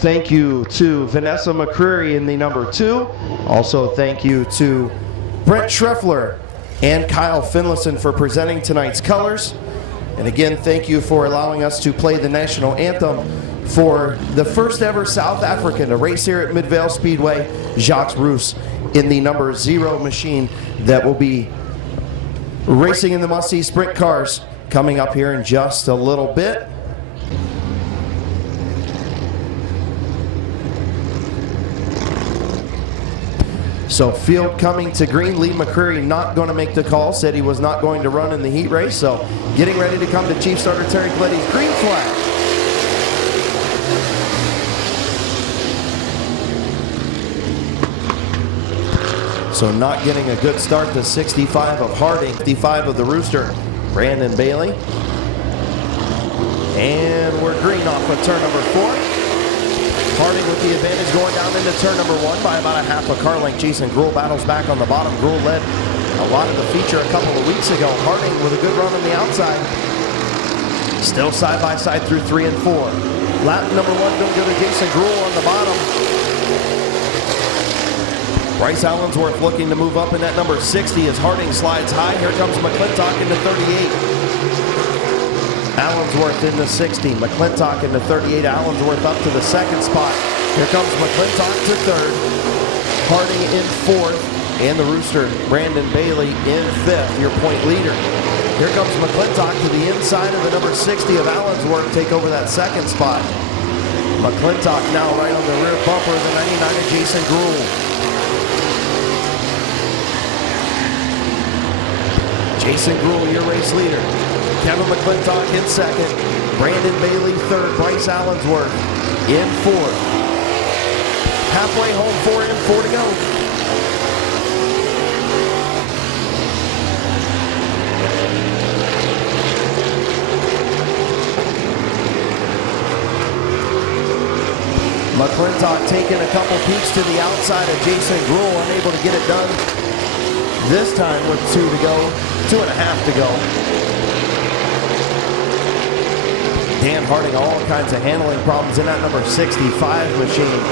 Thank you to Vanessa McCreary in the number 2. Also thank you to Brent Schreffler and Kyle Finlayson for presenting tonight's colors. And again, thank you for allowing us to play the national anthem for the first ever South African to race here at Midvale Speedway, Jacques Roos in the number 0 machine that will be racing in the must-see sprint cars coming up here in just a little bit. So field coming to green. Lee McCreary not going to make the call, said he was not going to run in the heat race. So getting ready to come to Chief Starter Terry Coletti's green flag. So not getting a good start to 65 of Harding, 55 of the Rooster, Brandon Bailey. And we're green off of turn number 4. Harding with the advantage going down into turn number 1 by about a half a car length. Jason Gruhl battles back on the bottom. Gruhl led a lot of the feature a couple of weeks ago. Harding with a good run on the outside. Still side by side through 3 and 4. Lap number 1 going to go to Jason Gruhl on the bottom. Bryce Allensworth looking to move up in that number 60 as Harding slides high. Here comes McClintock into 38. Allensworth into 60. McClintock into 38. Allensworth up to the 2nd spot. Here comes McClintock to 3rd. Harding in 4th. And the Rooster, Brandon Bailey in 5th, your point leader. Here comes McClintock to the inside of the number 60 of Allensworth, take over that 2nd spot. McClintock now right on the rear bumper of the 99 of Jason Gruhl. Jason Gruhl, your race leader. Kevin McClintock in 2nd. Brandon Bailey 3rd. Bryce Allensworth in 4th. Halfway home, 4 and 4 to go. McClintock taking a couple peeks to the outside of Jason Gruhl, unable to get it done. This time with 2 to go, 2.5 to go. Dan Harding, all kinds of handling problems in that number 65 machine.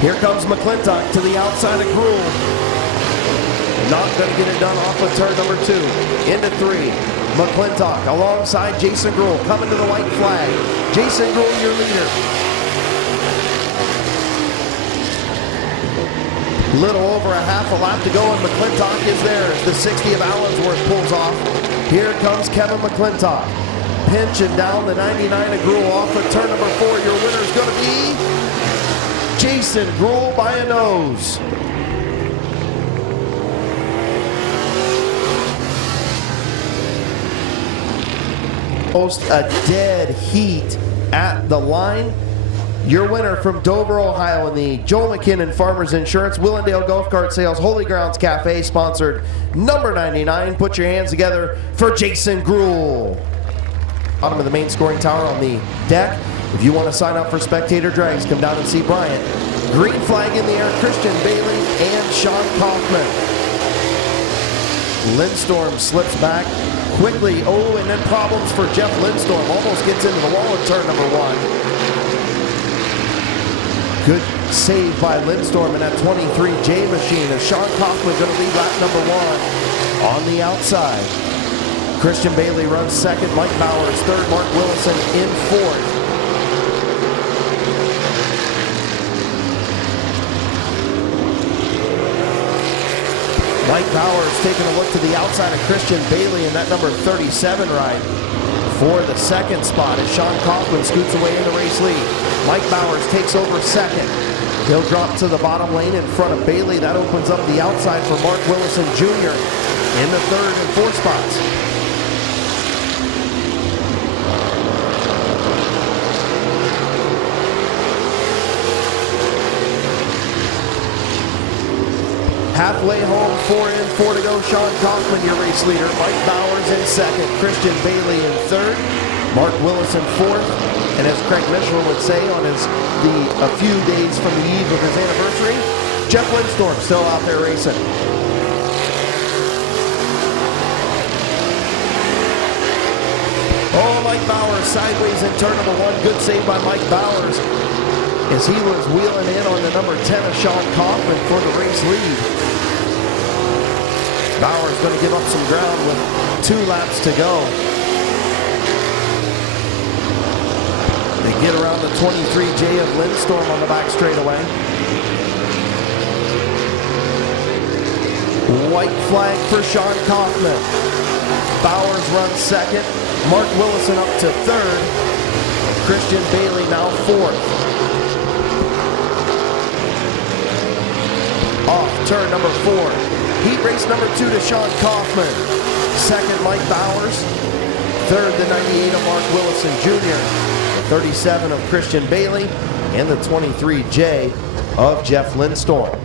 Here comes McClintock to the outside of Gruhl. Not going to get it done off of turn number 2. Into 3. McClintock alongside Jason Gruhl coming to the white flag. Jason Gruhl, your leader. Little over a half a lap to go, and McClintock is there as the 60 of Allensworth pulls off. Here comes Kevin McClintock. Pinching down the 99 of Gruhl off of turn number 4. Your winner is going to be Jason Gruhl by a nose. Almost a dead heat at the line. Your winner from Dover, Ohio in the Joel McKinnon Farmers Insurance, Willendale Golf Cart Sales, Holy Grounds Cafe sponsored number 99. Put your hands together for Jason Gruhl. Bottom of the main scoring tower on the deck. If you want to sign up for spectator drags, come down and see Bryant. Green flag in the air, Christian Bailey and Sean Kaufman. Lindstorm slips back quickly. Oh, and then problems for Jeff Lindstorm. Almost gets into the wall at turn number 1. Good save by Lindstorm in that 23J machine. As Sean Kaufman going to lead lap number 1 on the outside. Christian Bailey runs 2nd. Mike Bowers 3rd. Mark Willison in 4th. Mike Bowers taking a look to the outside of Christian Bailey in that number 37 ride for the 2nd spot as Sean Kaufman scoots away in the race lead. Mike Bowers takes over 2nd. He'll drop to the bottom lane in front of Bailey. That opens up the outside for Mark Willison Jr. in the 3rd and 4th spots. Halfway home, 4 and 4 to go. Sean Kaufman, your race leader. Mike Bowers in 2nd. Christian Bailey in 3rd. Mark Willison 4th. And as Craig Michelin would say on a few days from the eve of his anniversary, Jeff Lindstorm still out there racing. Oh, Mike Bowers sideways in turn number 1. Good save by Mike Bowers as he was wheeling in on the number 10 of Sean Kaufman for the race lead. Bowers going to give up some ground with 2 laps to go. They get around the 23J of Lindstorm on the back straightaway. White flag for Sean Kaufman. Bowers runs second. Mark Willison up to third. Christian Bailey now fourth. Off turn number 4. Heat race number 2 to Sean Kaufman. Second, Mike Bowers. Third, the 98 of Mark Willison Jr. The 37 of Christian Bailey. And the 23J of Jeff Lindstorm.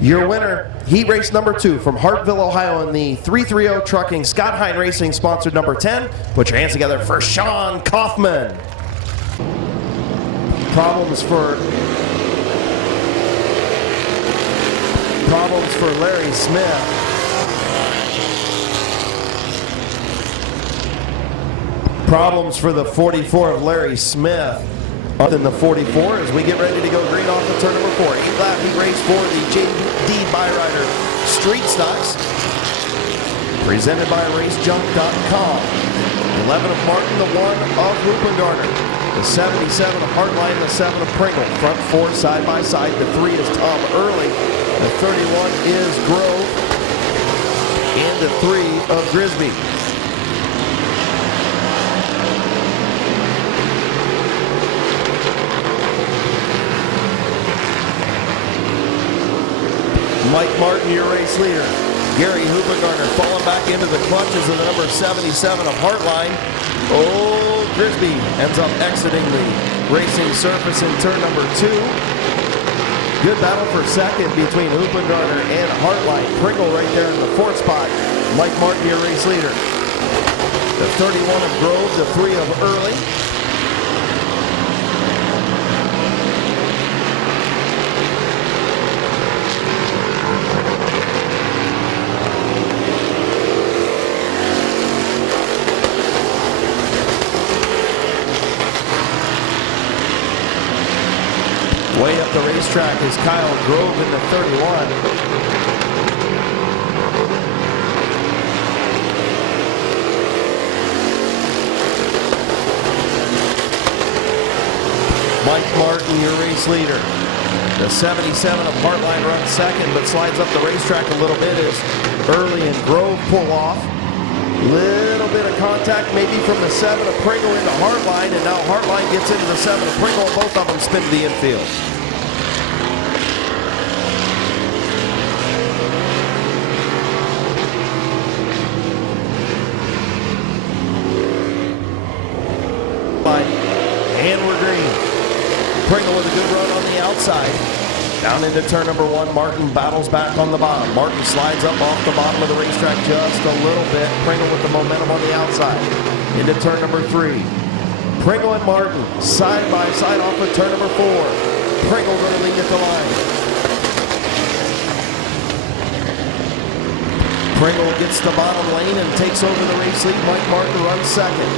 Your winner, heat race number 2 from Hartville, Ohio in the 330 Trucking Scott Hine Racing sponsored number 10. Put your hands together for Sean Kaufman. Problems for Larry Smith. Problems for the 44 of Larry Smith. Other than the 44 as we get ready to go green off of turn number 4. 8-lap heat race for the JD Byrider Street Stocks. Presented by RaceJump.com. 11 of Martin, the 1 of Hoopengarner. The 77 of Hartline, the 7 of Pringle. Front 4 side by side. The 3 is Tom Early. The 31 is Grove. And the 3 of Grisby. Mike Martin, your race leader. Gary Hoopengarner falling back into the clutches of the number 77 of Hartline. Oh, Grisby ends up exiting the racing surface in turn number 2. Good battle for second between Hoopengarner and Hartline. Pringle right there in the 4th spot. Mike Martin, your race leader. The 31 of Grove, the 3 of Early. Way up the racetrack is Kyle Grove in the 31. Mike Martin, your race leader. The 77 of Hartline runs second, but slides up the racetrack a little bit as Early and Grove pull off. Little bit of contact maybe from the 7 of Pringle into Hartline, and now Hartline gets into the 7 of Pringle, and both of them spin to the infield. And we're green. Pringle with a good run on the outside. Down into turn number 1, Martin battles back on the bottom. Martin slides up off the bottom of the racetrack just a little bit. Pringle with the momentum on the outside. Into turn number 3. Pringle and Martin side by side off of turn number 4. Pringle going to lead at the line. Pringle gets the bottom lane and takes over the race lead. Mike Martin runs second.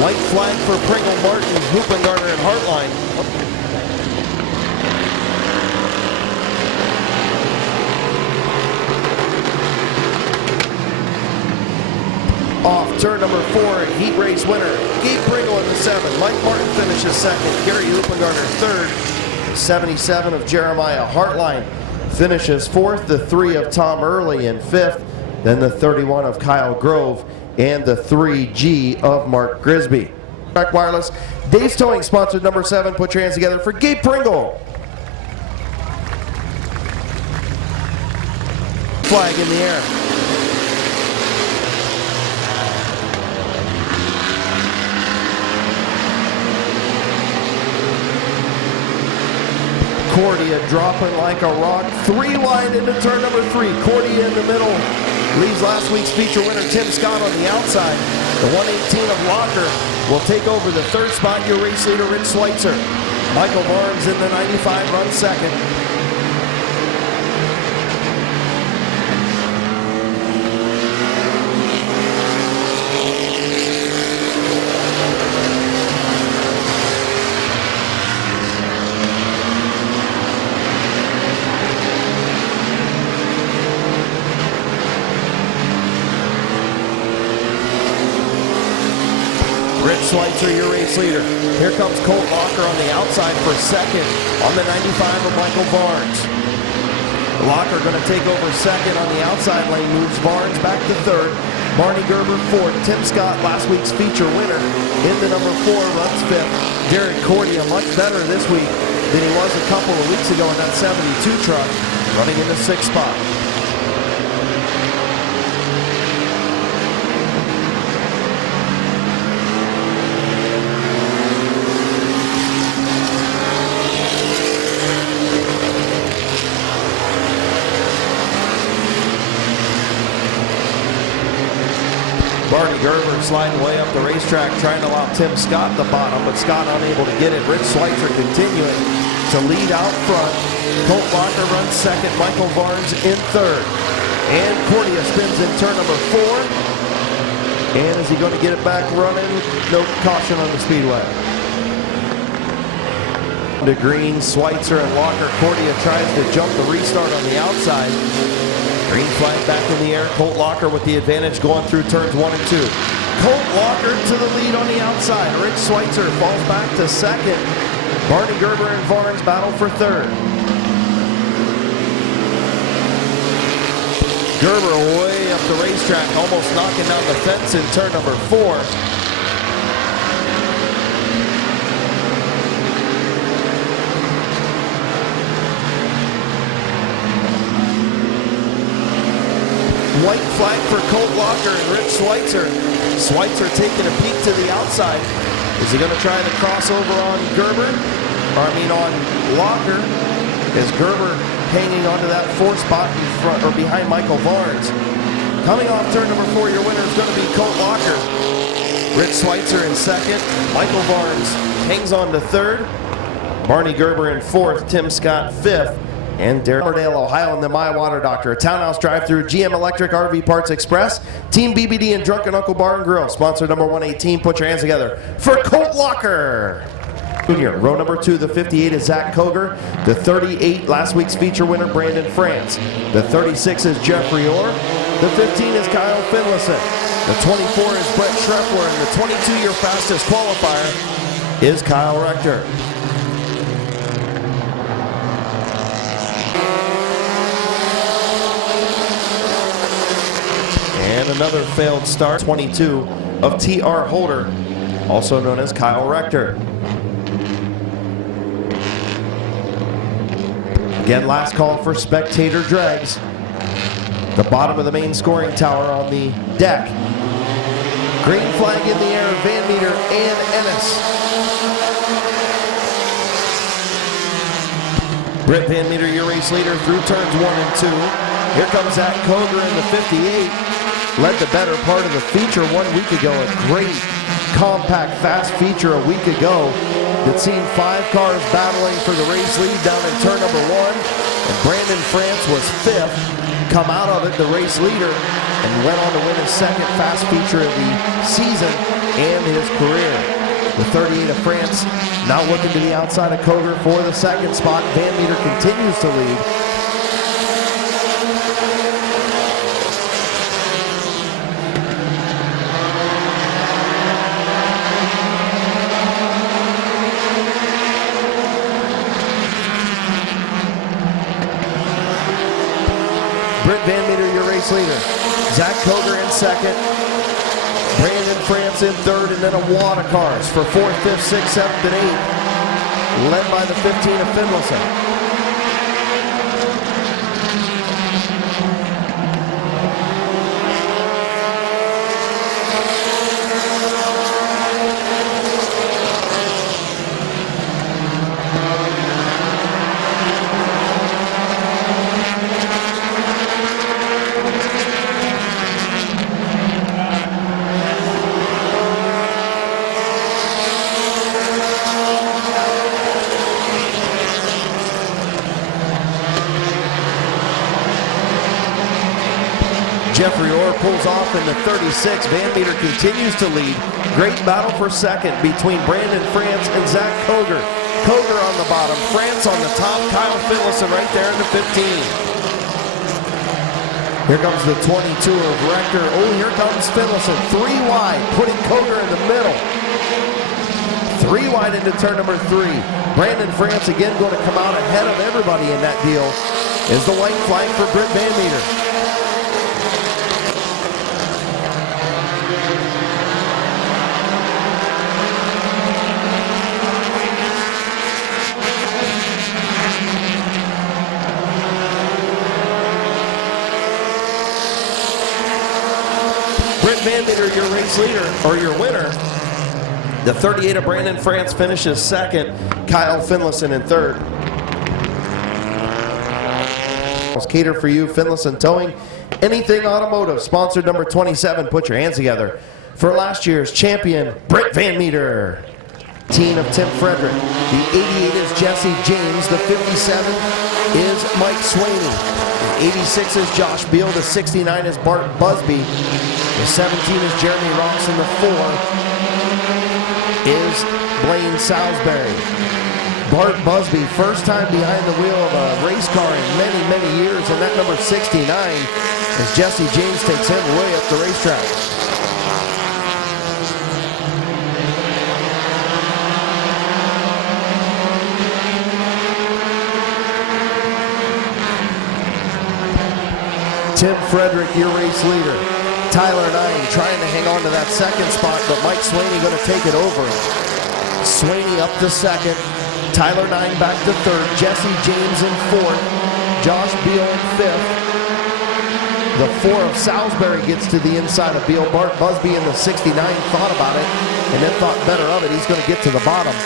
White flag for Pringle, Martin, Hoopengarner, and Hartline. Off turn number 4, heat race winner, Gabe Pringle in the 7. Mike Martin finishes second. Gary Hoopengarner third. 77 of Jeremiah Hartline finishes 4th. The 3 of Tom Early in 5th. Then the 31 of Kyle Grove. And the 3G of Mark Grisby. Track Wireless, Dave's Towing sponsored number 7. Put your hands together for Gabe Pringle. Flag in the air. Cordia dropping like a rock. 3 wide into turn number 3. Cordia in the middle. Leaves last week's feature winner Tim Scott on the outside. The 118 of Locker will take over the third spot. Your race leader, Rich Schweitzer. Michael Barnes in the 95 runs second. Rich Schweitzer, your race leader. Here comes Colt Locker on the outside for second on the 95 of Michael Barnes. Locker going to take over second on the outside lane, moves Barnes back to third. Barney Gerber fourth. Tim Scott, last week's feature winner, in the number 4, runs fifth. Derek Cordia, much better this week than he was a couple of weeks ago in that 72 truck, running in the 6th spot. Barney Gerber sliding way up the racetrack, trying to allow Tim Scott the bottom, but Scott unable to get it. Rich Schweitzer continuing to lead out front. Colt Locker runs second, Michael Barnes in third. And Cordia spins in turn number 4. And is he going to get it back running? No caution on the speedway. To green, Schweitzer and Locker. Cordia tries to jump the restart on the outside. Green flag back in the air. Colt Locker with the advantage going through turns 1 and 2. Colt Locker to the lead on the outside. Rich Schweitzer falls back to second. Barney Gerber and Barnes battle for third. Gerber way up the racetrack, almost knocking down the fence in turn number 4. White flag for Colt Locker and Rich Schweitzer. Schweitzer taking a peek to the outside. Is he going to try the crossover on Gerber? On Locker. Is Gerber hanging onto that 4th spot in front or behind Michael Barnes? Coming off turn number 4, your winner is going to be Colt Locker. Rich Schweitzer in second. Michael Barnes hangs on to third. Barney Gerber in 4th. Tim Scott 5th. And Darrell, Ohio, and the My Water Doctor, a Townhouse drive-through, GM Electric, RV Parts Express, Team BBD, and Drunken Uncle Bar and Grill. Sponsor number 118. Put your hands together for Colt Locker. Junior, row number 2, the 58 is Zach Koger. The 38, last week's feature winner, Brandon France. The 36 is Jeffrey Orr. The 15 is Kyle Finlayson. The 24 is Brett Schreffler, and the 22-year fastest qualifier is Kyle Rector. And another failed start, 22 of T.R. Holder, also known as Kyle Rector. Again, last call for spectator dregs. The bottom of the main scoring tower on the deck. Green flag in the air, Van Meter and Ennis. Britt Van Meter, your race leader through turns 1 and 2. Here comes Zach Koger in the 58. Led the better part of the feature 1 week ago. A great, compact, fast feature a week ago that's seen 5 cars battling for the race lead down in turn number 1. And Brandon France was 5th. Come out of it, the race leader, and went on to win his 2nd fast feature of the season and his career. The 38 of France now looking to the outside of Koger for the 2nd spot. Van Meter continues to lead. Britt Van Meter, your race leader. Zach Koger in 2nd. Brandon France in 3rd, and then a wad of cars for 4th, 5th, 6th, 7th, and 8th. Led by the 15 of Finlayson. Jeffrey Orr pulls off in the 36. Van Meter continues to lead. Great battle for second between Brandon France and Zach Koger. Koger on the bottom, France on the top, Kyle Finlayson right there in the 15. Here comes the 22 of Rector. Oh, here comes Finlayson, 3 wide, putting Koger in the middle. 3 wide into turn number 3. Brandon France again going to come out ahead of everybody in that deal is the white flag for Britt Van Meter. Van Meter, your race leader, or your winner. The 38 of Brandon France finishes second. Kyle Finlayson in third. Cater for you, Finlayson Towing. Anything Automotive, sponsored number 27. Put your hands together for last year's champion, Britt Van Meter. Team of Tim Frederick. The 88 is Jesse James. The 57 is Mike Swaney. The 86 is Josh Beal. The 69 is Bart Busby. The 17 is Jeremy Ross, and the 4 is Blaine Salisbury. Bart Busby, first time behind the wheel of a race car in many, many years, and that number 69 as Jesse James takes him way up the racetrack. Tim Frederick, your race leader. Tyler 9 trying to hang on to that second spot, but Mike Swaney going to take it over. Swaney up to second. Tyler 9 back to third. Jesse James in fourth. Josh Beal in fifth. The 4 of Salisbury gets to the inside of Beal. Bart Busby in the 69 thought about it and then thought better of it. He's going to get to the bottom.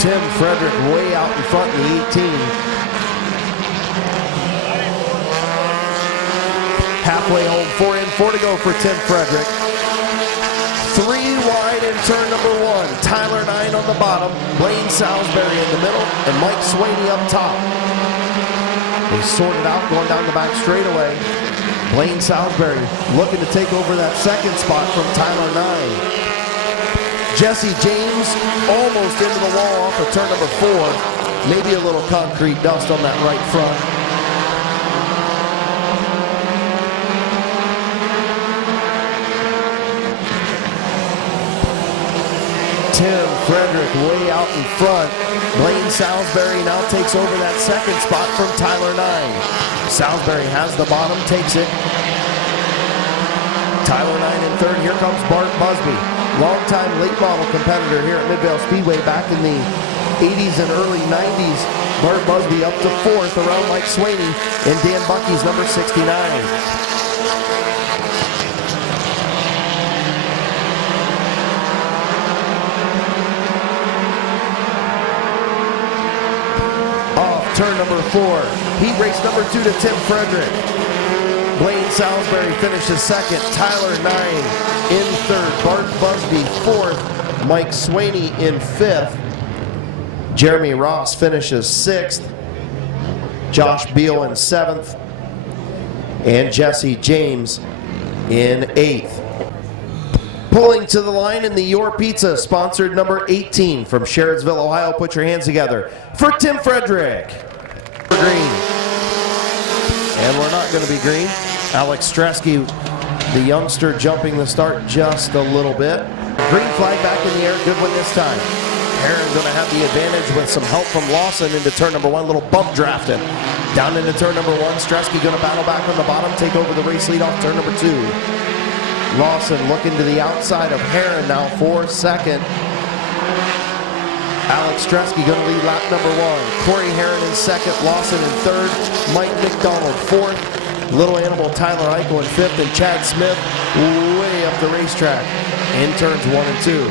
Tim Frederick way out in front in the 18. Halfway home, 4 in, 4 to go for Tim Frederick. 3 wide in turn number 1. Tyler 9 on the bottom, Blaine Salisbury in the middle, and Mike Swaney up top. They sorted out going down the back straightaway. Blaine Salisbury looking to take over that second spot from Tyler 9. Jesse James almost into the wall off of turn number 4. Maybe a little concrete dust on that right front. Tim Frederick way out in front. Blaine Salisbury now takes over that second spot from Tyler 9. Salisbury has the bottom, takes it. Tyler 9 in third. Here comes Bart Busby. Longtime late model competitor here at Midvale Speedway back in the 80s and early 90s. Bart Busby up to fourth around Mike Swaney and Dan Bucky's number 69. Off turn number 4. Heat race number 2 to Tim Frederick. Blaine Salisbury finishes second. Tyler 9 in third. Bart Busby fourth. Mike Swaney in fifth. Jeremy Ross finishes sixth. Josh Beal in seventh. And Jesse James in eighth. Pulling to the line in the Your Pizza, sponsored number 18 from Sherridsville, Ohio. Put your hands together for Tim Frederick. Green. And we're not going to be green. Alex Stresky, the youngster, jumping the start just a little bit. Green flag back in the air, good one this time. Heron going to have the advantage with some help from Lawson into turn number 1, little bump drafting. Down into turn number 1, Stresky going to battle back on the bottom, take over the race lead off turn number 2. Lawson looking to the outside of Heron now for second. Alex Stresky going to lead lap number 1. Corey Heron in second, Lawson in third, Mike McDonald fourth. Little Animal Tyler Eichel in fifth, and Chad Smith way up the racetrack in turns 1 and 2.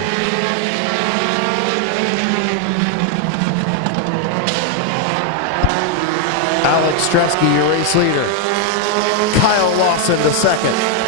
Alex Stresky, your race leader. Kyle Lawson to second.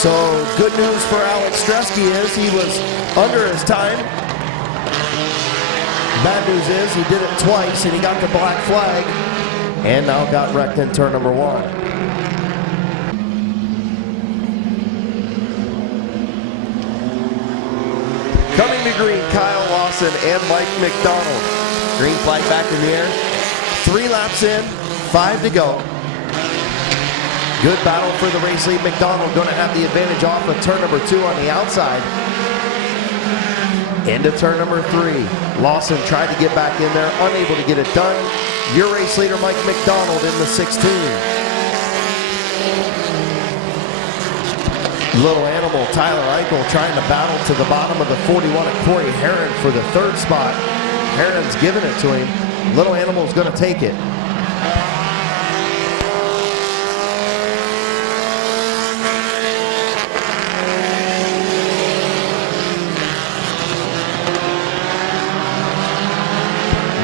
So good news for Alex Stresky is he was under his time. Bad news is he did it twice and he got the black flag and now got wrecked in turn number 1. Coming to green, Kyle Lawson and Mike McDonald. Green flag back in the air. 3 laps in, 5 to go. Good battle for the race lead. McDonald going to have the advantage off of turn number 2 on the outside. Into turn number 3. Lawson tried to get back in there, unable to get it done. Your race leader, Mike McDonald, in the 16. Little Animal, Tyler Eichel trying to battle to the bottom of the 41 at Corey Heron for the 3rd spot. Heron's giving it to him. Little Animal's going to take it.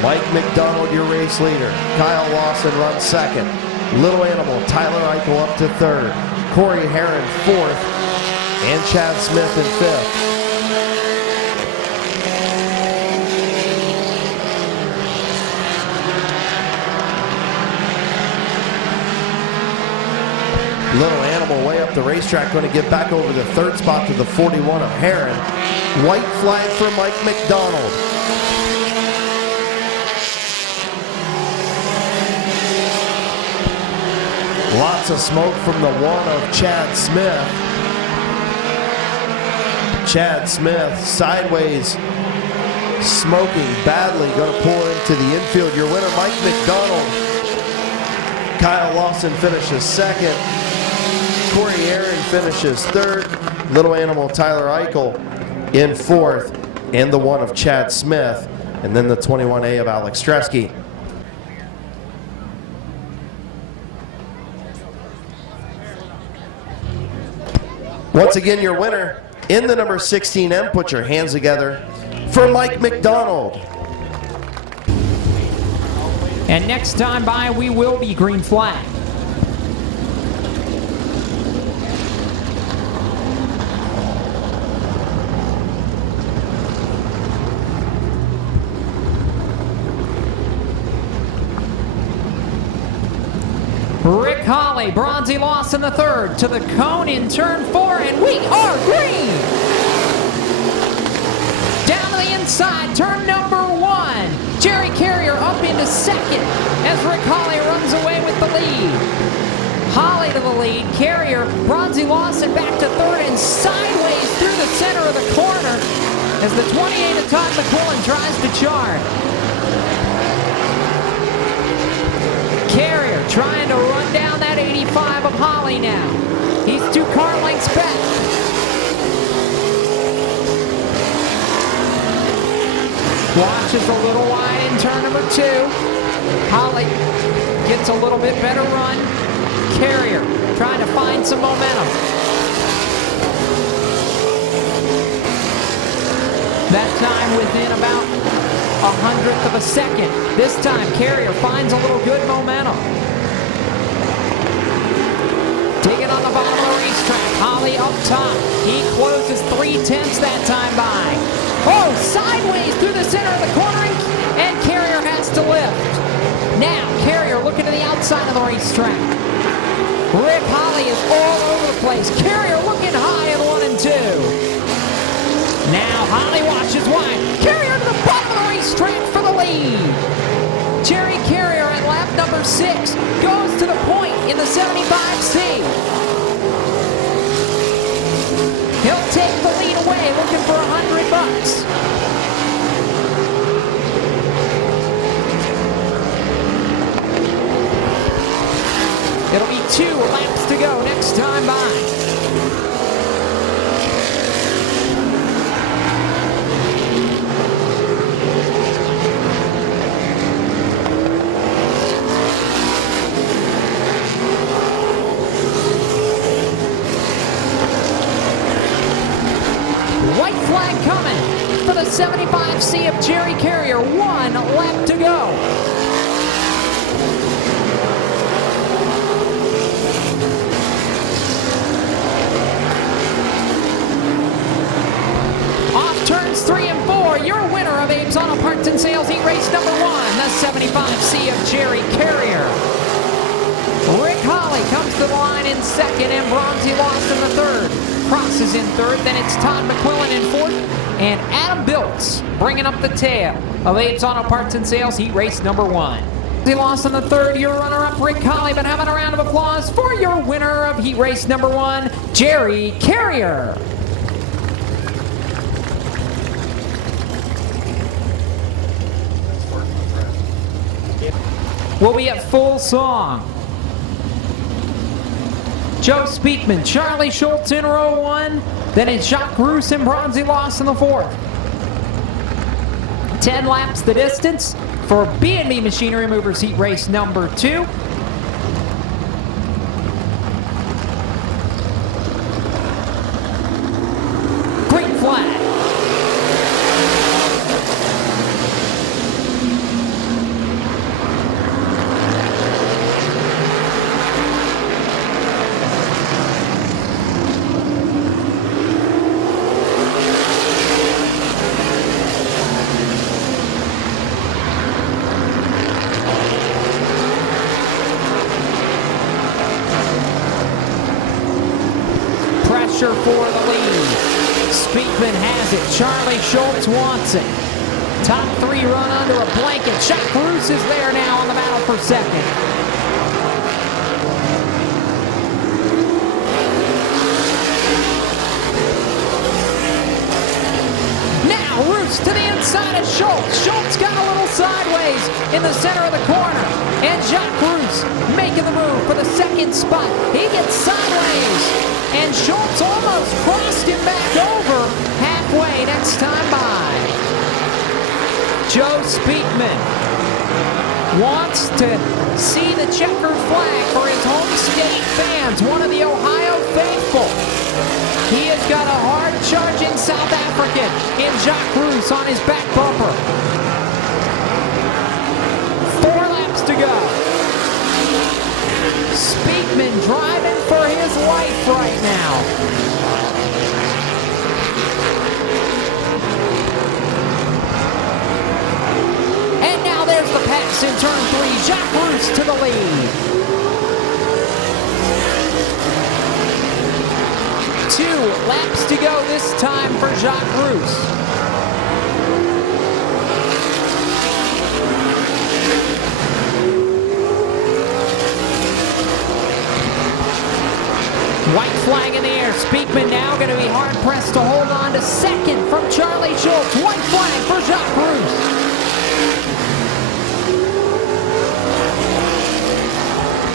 Mike McDonald, your race leader. Kyle Lawson runs 2nd. Little Animal, Tyler Eichel up to 3rd. Corey Heron 4th. And Chad Smith in 5th. Little Animal way up the racetrack, going to get back over the 3rd spot to the 41 of Heron. White flag for Mike McDonald. Lots of smoke from the 1 of Chad Smith. Chad Smith sideways, smoking badly, going to pull into the infield. Your winner, Mike McDonald. Kyle Lawson finishes 2nd. Corey Aaron finishes 3rd. Little Animal, Tyler Eichel in 4th. And the 1 of Chad Smith. And then the 21A of Alex Stresky. Once again, your winner in the number 16M. Put your hands together for Mike McDonald. And next time by, we will be green flag. Rick Holly, Bronzy Lawson the 3rd to the cone in turn 4, and we are green! Down to the inside, turn number 1. Jerry Carrier up into 2nd as Rick Holly runs away with the lead. Holly to the lead, Carrier, Bronzy Lawson back to 3rd and sideways through the center of the corner as the 28 of Todd McQuillan tries to charge. Carrier trying to run down that 85 of Holly now. He's 2 car lengths back. Watches a little wide in turn number 2. Holly gets a little bit better run. Carrier trying to find some momentum. That time within about 1/100th of a second. This time, Carrier finds a little good momentum. Digging on the bottom of the racetrack. Holly up top. He closes 3/10 that time by. Oh, sideways through the center of the corner, and Carrier has to lift. Now, Carrier looking to the outside of the racetrack. Rick Holly is all over the place. Carrier looking high in 1 and 2. Now Holly watches wide. Carrier to the bottom of the racetrack for the lead. Jerry Carrier at lap number 6 goes to the point in the 75C. He'll take the lead away, looking for $100. It'll be 2 laps to go next time by. White flag coming for the 75C of Jerry Carrier. 1 lap to go. parts and sales heat race number 1, the 75C of Jerry Carrier. Rick Holly comes to the line in second, and Bronzy Lost in the third. Cross is in third, then it's Todd McQuillan in fourth, and Adam Biltz bringing up the tail of Abe's Auto Parts and Sales heat race number 1. He lost in the third, your runner-up Rick Holly, but having a round of applause for your winner of heat race number 1, Jerry Carrier. We'll be at full song. Joe Speakman, Charlie Schultz in row 1, then it's Jacques Roos and Bronzy Lost in the fourth. 10 laps the distance for B&B Machinery Movers heat race number 2. Green flag. For the lead. Speakman has it. Charlie Schultz wants it. Top 3 run under a blanket. Jacques Roos is there now on the battle for second. Now Roos to the inside of Schultz. Schultz got a little sideways in the center of the corner. And Jacques Roos making the move for the second spot. He gets sideways. And Schultz almost crossed him back over halfway next time by. Joe Speakman wants to see the checkered flag for his home state fans, one of the Ohio faithful. He has got a hard-charging South African in Jacques Roos on his back bumper. 4 laps to go. Speakman driving for his life right now. And now there's the pass in turn 3. Jacques Roos to the lead. 2 laps to go this time for Jacques Roos. White flag in the air. Speakman now going to be hard-pressed to hold on to second from Charlie Schultz. White flag for Jacques Roos.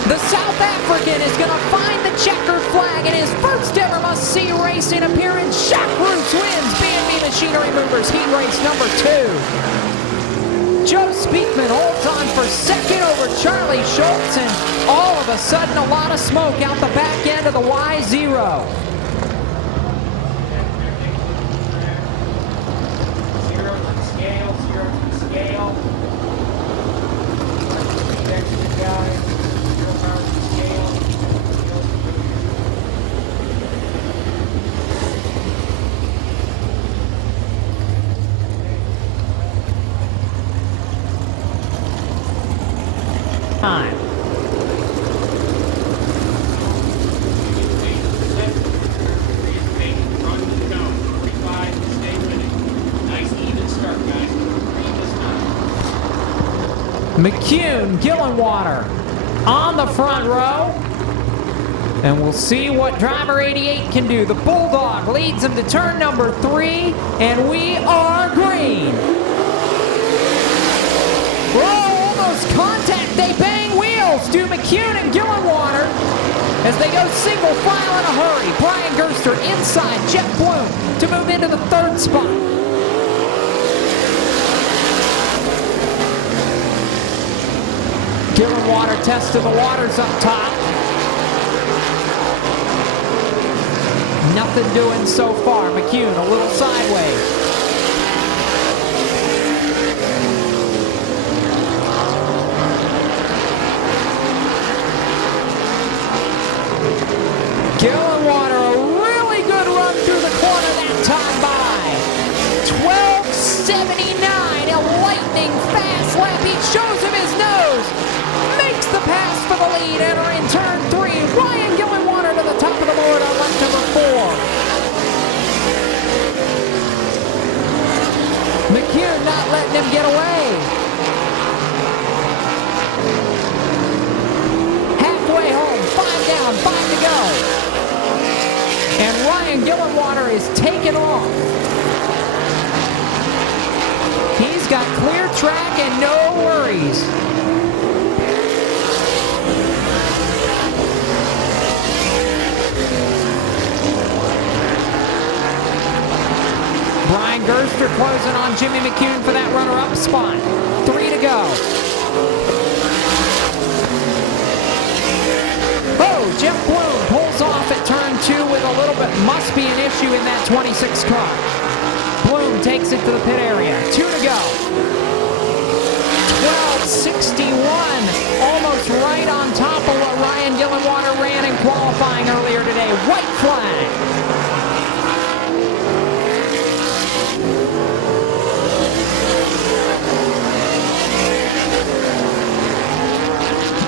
The South African is going to find the checkered flag in his first ever must-see racing appearance. Jacques Roos wins B&B Machinery Movers heat race number 2. Joe Speakman holds on for second over Charlie Schultz, and all of a sudden a lot of smoke out the back end of the Y0. 0 to the scale, 0 to the scale. Back to the guys, 0 power to the scale. Time. McCune, Gillenwater on the front row. And we'll see what driver 88 can do. The Bulldog leads him to turn number 3, and we are green. Whoa, almost contact. They bang wheels. Do McCune and Gillenwater as they go single file in a hurry. Brian Gerster inside Jeff Bloom to move into the 3rd spot. Gillenwater testing the waters up top. Nothing doing so far. McCune a little sideways. Gillenwater, a really good run through the corner that time by. 12:79, a light Gillenwater is taken off. He's got clear track and no worries. Brian Gerster closing on Jimmy McCune for that runner-up spot. 3 to go. Oh, Jeff Bloom pulls off at turn 2 with a little bit, must be an issue in that 26 car. Bloom takes it to the pit area. 2 to go. 12:61, almost right on top of what Ryan Gillenwater ran in qualifying earlier today. White flag.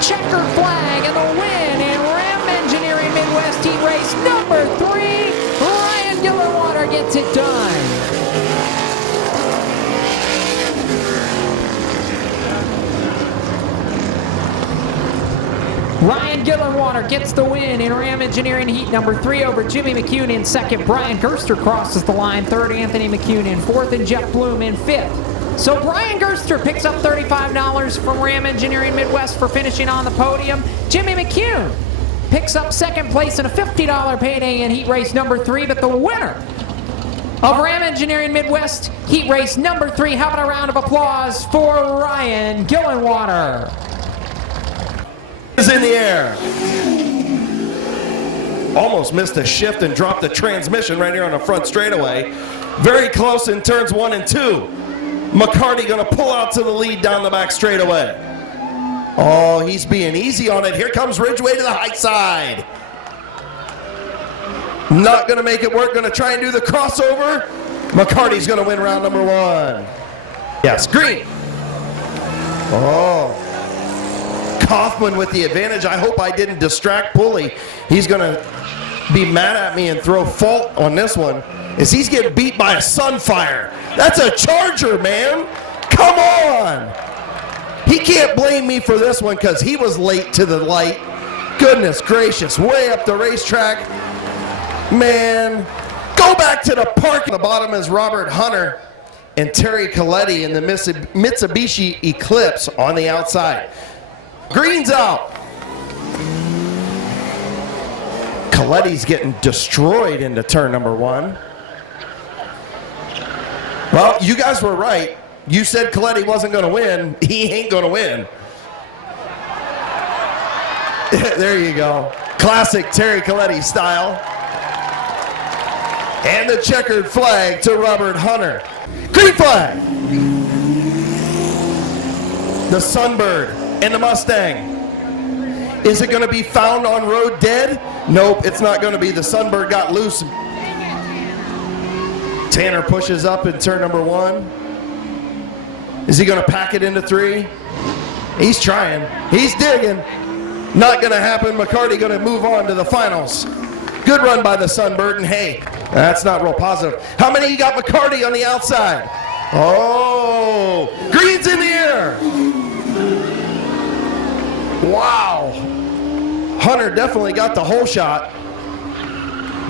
Checkered flag and the win in Ram Engineering Midwest Heat Race number 3. Ryan Gillenwater gets it done. Ryan Gillenwater gets the win in Ram Engineering Heat number 3 over Jimmy McCune in second. Brian Gerster crosses the line third. Anthony McCune in fourth and Jeff Bloom in fifth. So Brian Gerster picks up $35 from Ram Engineering Midwest for finishing on the podium. Jimmy McCune picks up second place and a $50 payday in heat race number 3. But the winner of Ram Engineering Midwest heat race number 3, how about a round of applause for Ryan Gillenwater? Is in the air. Almost missed a shift and dropped the transmission right here on the front straightaway. Very close in turns 1 and 2. McCarty going to pull out to the lead down the back straightaway. Oh, he's being easy on it. Here comes Ridgeway to the high side. Not going to make it work. Going to try and do the crossover. McCarty's going to win round number 1. Yes, green. Oh. Kaufman with the advantage. I hope I didn't distract Pulley. He's going to be mad at me and throw fault on this one as he's getting beat by a Sunfire. That's a Charger, man. Come on. He can't blame me for this one because he was late to the light. Goodness gracious, way up the racetrack. Man, go back to the park. The bottom is Robert Hunter and Terry Coletti in the Mitsubishi Eclipse on the outside. Green's out. Coletti's getting destroyed into turn number 1. Well, you guys were right. You said Coletti wasn't going to win. He ain't going to win. There you go. Classic Terry Coletti style. And the checkered flag to Robert Hunter. Green flag. The Sunbird and the Mustang. Is it going to be found on road dead? Nope, it's not going to be. The Sunbird got loose. Tanner pushes up in turn number 1. Is he going to pack it into 3? He's trying. He's digging. Not going to happen. McCarty going to move on to the finals. Good run by the Sunbird, and hey, that's not real positive. How many you got McCarty on the outside? Oh, green's in the air. Wow. Hunter definitely got the whole shot.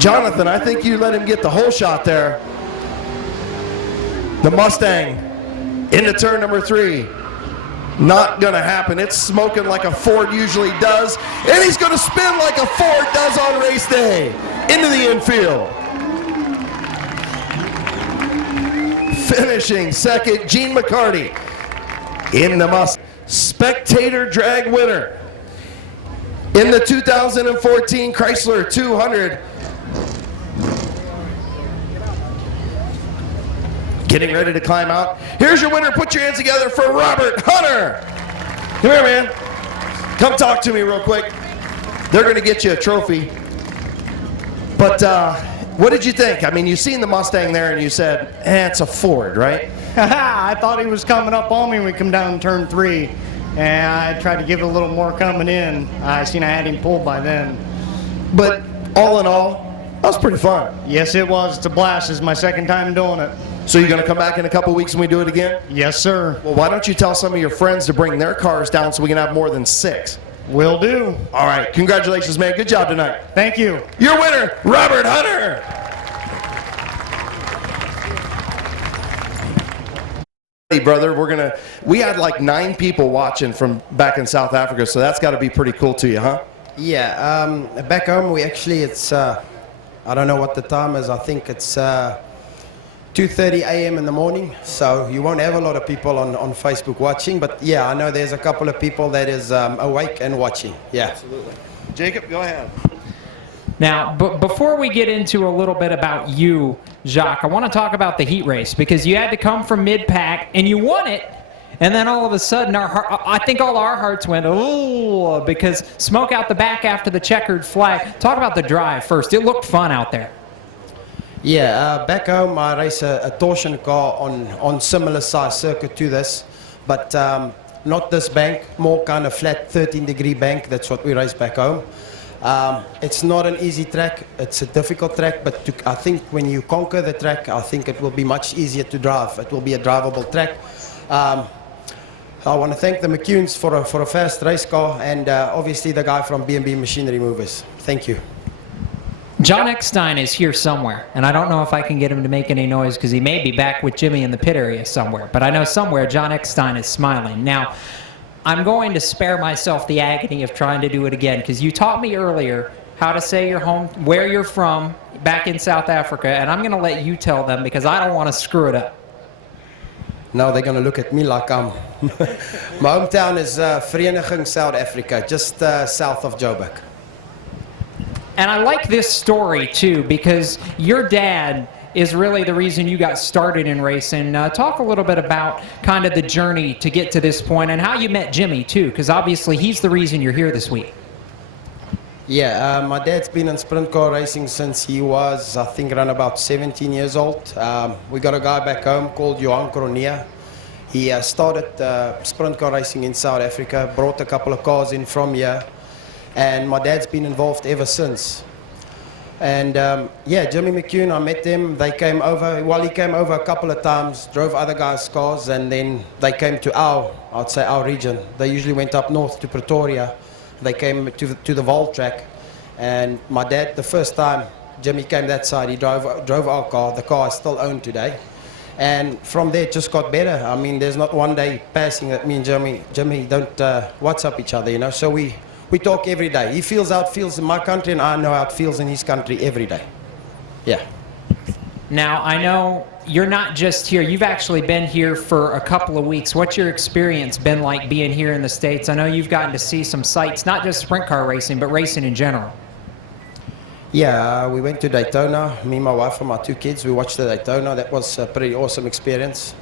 Jonathan, I think you let him get the whole shot there. The Mustang into turn number 3. Not going to happen. It's smoking like a Ford usually does. And he's going to spin like a Ford does on race day. Into the infield. Finishing second, Gene McCarty. In the Mustang. Spectator drag winner. In the 2014 Chrysler 200. Getting ready to climb out. Here's your winner. Put your hands together for Robert Hunter. Come here, man. Come talk to me real quick. They're going to get you a trophy. But what did you think? I mean, you seen the Mustang there and you said, it's a Ford, right? I thought he was coming up on me when we come down turn 3. And I tried to give it a little more coming in. I seen I had him pulled by then. But all in all, that was pretty fun. Yes, it was. It's a blast. It's my second time doing it. So you're going to come back in a couple weeks and we do it again? Yes, sir. Well, why don't you tell some of your friends to bring their cars down so we can have more than 6? Will do. All right. Congratulations, man. Good job tonight. Thank you. Your winner, Robert Hunter. brother. We had like 9 people watching from back in South Africa, so that's got to be pretty cool to you, huh? Yeah, back home it's I don't know what the time is. I think it's 2:30 a.m. in the morning, so you won't have a lot of people on Facebook watching, but yeah, I know there's a couple of people that is awake and watching. Yeah. Absolutely. Jacob, go ahead. Now, before we get into a little bit about you, Jacques, I want to talk about the heat race, because you had to come from mid-pack and you won it, and then all of a sudden I think all our hearts went, oh, because smoke out the back after the checkered flag. Talk about the drive first. It looked fun out there. Yeah, back home I race a torsion car on similar size circuit to this, but not this bank, more kind of flat 13-degree bank. That's what we race back home. It's not an easy track. It's a difficult track, but I think when you conquer the track, I think it will be much easier to drive. It will be a drivable track. I want to thank the McCunes for a fast race car, and obviously the guy from B&B Machinery Movers. Thank you. John Eckstein is here somewhere, and I don't know if I can get him to make any noise because he may be back with Jimmy in the pit area somewhere, but I know somewhere John Eckstein is smiling. Now, I'm going to spare myself the agony of trying to do it again, because you taught me earlier how to say your home, where you're from, back in South Africa, and I'm going to let you tell them because I don't want to screw it up. Now they're going to look at me like I'm... My hometown is Vereniging, South Africa, just south of Joburg. And I like this story, too, because your dad is really the reason you got started in racing. Talk a little bit about kind of the journey to get to this point and how you met Jimmy, too, because obviously he's the reason you're here this week. Yeah, my dad's been in sprint car racing since he was, I think, around about 17 years old. We got a guy back home called Johan Coronia. He started sprint car racing in South Africa, brought a couple of cars in from here, and my dad's been involved ever since. And yeah, Jimmy McCune, I met them. They came over. Well, he came over a couple of times, drove other guys' cars, and then they came to our region. They usually went up north to Pretoria. They came to the Vol track, and my dad, the first time Jimmy came that side, he drove our car. The car is still owned today, and from there it just got better. I mean, there's not one day passing that me and Jimmy don't WhatsApp each other, you know. So we talk every day. He feels how it feels in my country, and I know how it feels in his country every day. Yeah. Now, I know you're not just here. You've actually been here for a couple of weeks. What's your experience been like being here in the States? I know you've gotten to see some sights, not just sprint car racing, but racing in general. Yeah, we went to Daytona, me, my wife, and my 2 kids. We watched the Daytona. That was a pretty awesome experience.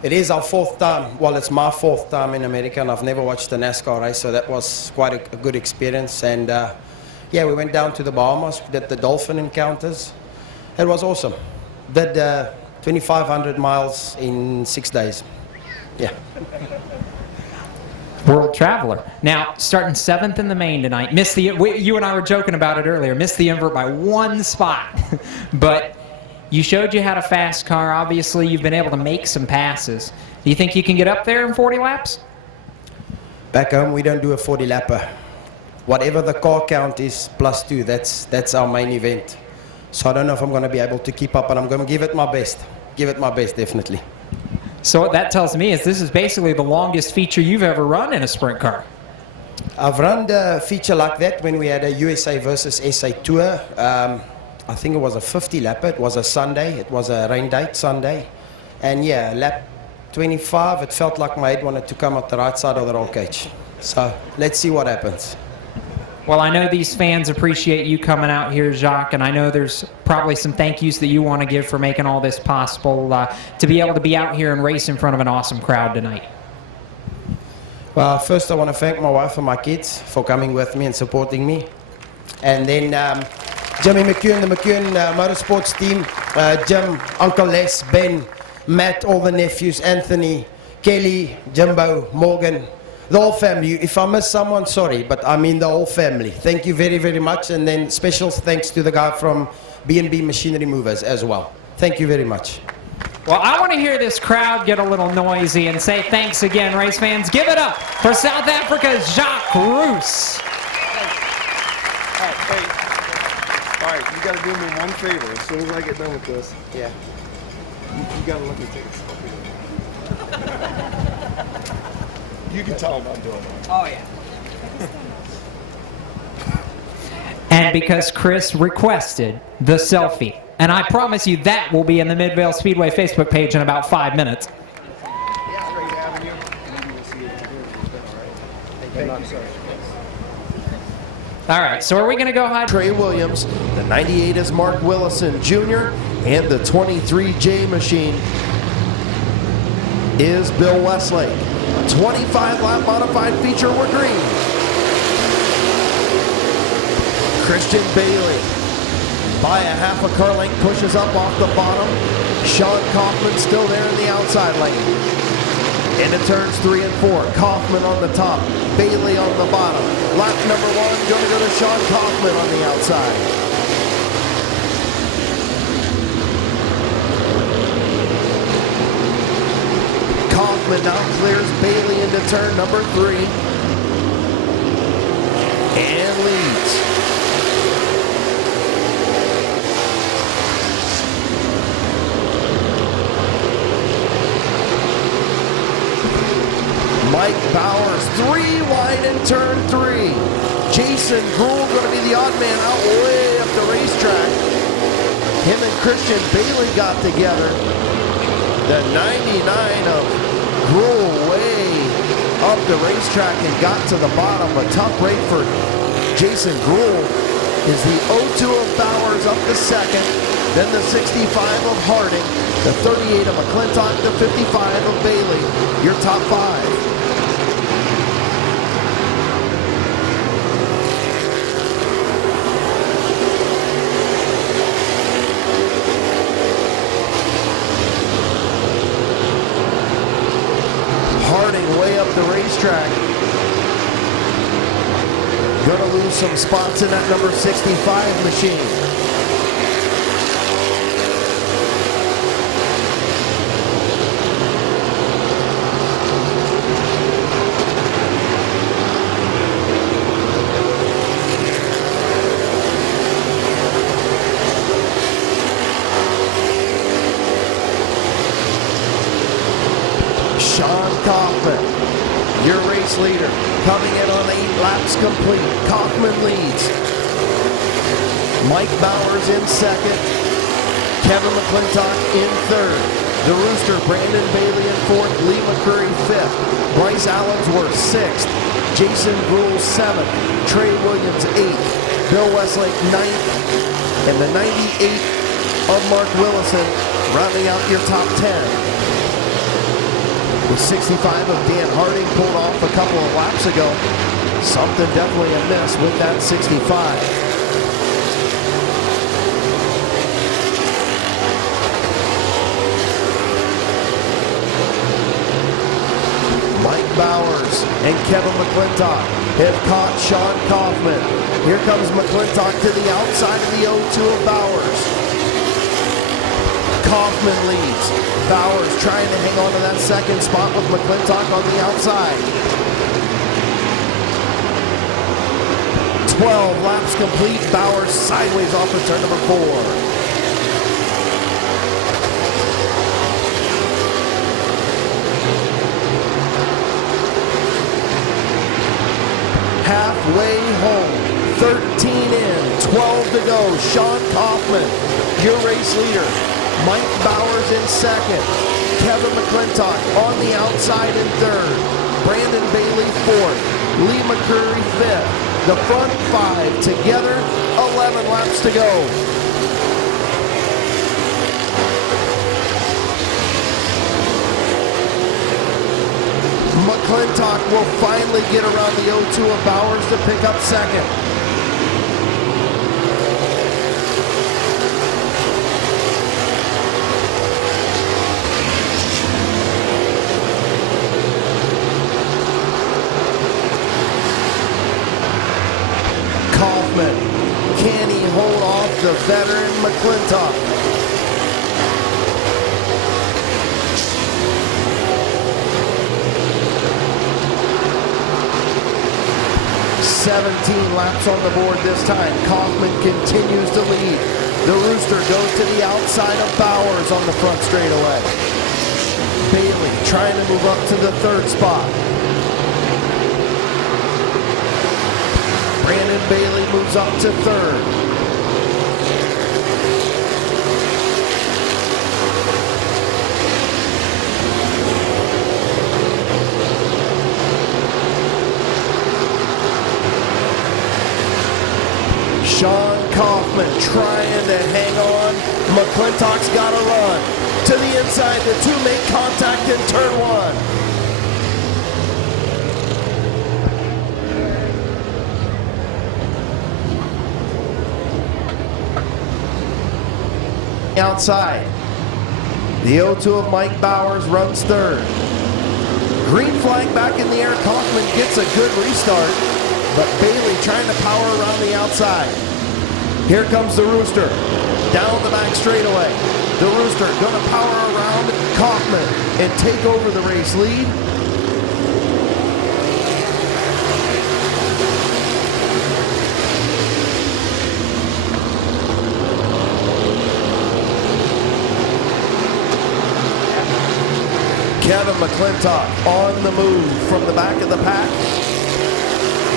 It is our 4th time. Well, it's my 4th time in America, and I've never watched a NASCAR race, so that was quite a good experience. And yeah, we went down to the Bahamas, did the dolphin encounters. It was awesome. Did 2,500 miles in 6 days. Yeah. World traveler. Now, starting 7th in the main tonight. You and I were joking about it earlier. Missed the invert by 1 spot. But you showed you had a fast car. Obviously, you've been able to make some passes. Do you think you can get up there in 40 laps? Back home, we don't do a 40-lapper. Whatever the car count is, +2, that's our main event. So I don't know if I'm going to be able to keep up, but I'm going to give it my best. Give it my best, definitely. So what that tells me is this is basically the longest feature you've ever run in a sprint car. I've run a feature like that when we had a USA versus SA tour. I think it was a 50-lapper. It was a Sunday. It was a rain date Sunday. And yeah, lap 25, it felt like my head wanted to come out the right side of the roll cage. So let's see what happens. Well, I know these fans appreciate you coming out here, Jacques, and I know there's probably some thank yous that you want to give for making all this possible, to be able to be out here and race in front of an awesome crowd tonight. Well, first I want to thank my wife and my kids for coming with me and supporting me. And then Jimmy McCune, the McCune Motorsports team, Jim, Uncle Les, Ben, Matt, all the nephews, Anthony, Kelly, Jimbo, Morgan, the whole family. If I miss someone, sorry, but I mean the whole family. Thank you very, very much. And then special thanks to the guy from B&B Machinery Movers as well. Thank you very much. Well, I want to hear this crowd get a little noisy and say thanks again, race fans. Give it up for South Africa's Jacques Roos. All right, you got to do me one favor as soon as I get done with this. Yeah. You got to let me take a selfie. You can tell him I'm doing it. Oh, yeah. And because Chris requested the selfie. And I promise you that will be in the Midvale Speedway Facebook page in about 5 minutes. All right, so are we going to go high? Trey Williams, the 98 is Mark Willison Jr., and the 23J machine is Bill Westlake. 25-lap modified feature were green. Christian Bailey, by a half a car length, pushes up off the bottom. Sean Kaufman still there in the outside lane. Into turns 3 and 4. Kaufman on the top, Bailey on the bottom. Lap number 1 going to go to Sean Kaufman on the outside. Kaufman now clears Bailey into turn number 3 and leads. Mike Bowers, 3 wide in turn 3. Jason Gruhl going to be the odd man out way up the racetrack. Him and Christian Bailey got together. The 99 of Gruhl way up the racetrack and got to the bottom. A tough rate for Jason Gruhl is the 02 of Bowers up the second. Then the 65 of Harding, the 38 of McClintock, the 55 of Bailey. Your top 5. Harding way up the racetrack. Gonna lose some spots in that number 65 machine. Sean Kaufman, your race leader, coming in on 8 laps complete. Kaufman leads. Mike Bowers in second. Kevin McClintock in third. The Rooster, Brandon Bailey in fourth. Lee McCurry fifth. Bryce Allensworth sixth. Jason Gruhl seventh. Trey Williams eighth. Bill Westlake ninth. And the 98 of Mark Willison rounding out your top 10. The 65 of Dan Harding pulled off a couple of laps ago. Something definitely amiss with that 65. Mike Bowers and Kevin McClintock have caught Sean Kaufman. Here comes McClintock to the outside of the 02 of Bowers. Kaufman leads. Bowers trying to hang on to that second spot with McClintock on the outside. 12 laps complete. Bowers sideways off of turn number 4. Halfway home, 13 in, 12 to go. Sean Kaufman, your race leader. Mike Bowers in second. Kevin McClintock on the outside in third. Brandon Bailey fourth. Lee McCurry fifth. The front 5 together, 11 laps to go. McClintock will finally get around the 02 of Bowers to pick up second. Kaufman, can he hold off the veteran McClintock? "17 laps on the board this time. Kaufman continues to lead. The Rooster goes to the outside of Bowers on the front straightaway. Bailey trying to move up to the third spot. Brandon Bailey moves up to third. Sean Kaufman trying to hang on. McClintock's got to run. To the inside, the two make contact in turn one. Outside. The 0-2 of Mike Bowers runs third. Green flag back in the air. Kaufman gets a good restart, but Bailey trying to power around the outside. Here comes the Rooster. Down the back straightaway. The Rooster going to power around Kaufman and take over the race lead. Kevin McClintock on the move from the back of the pack.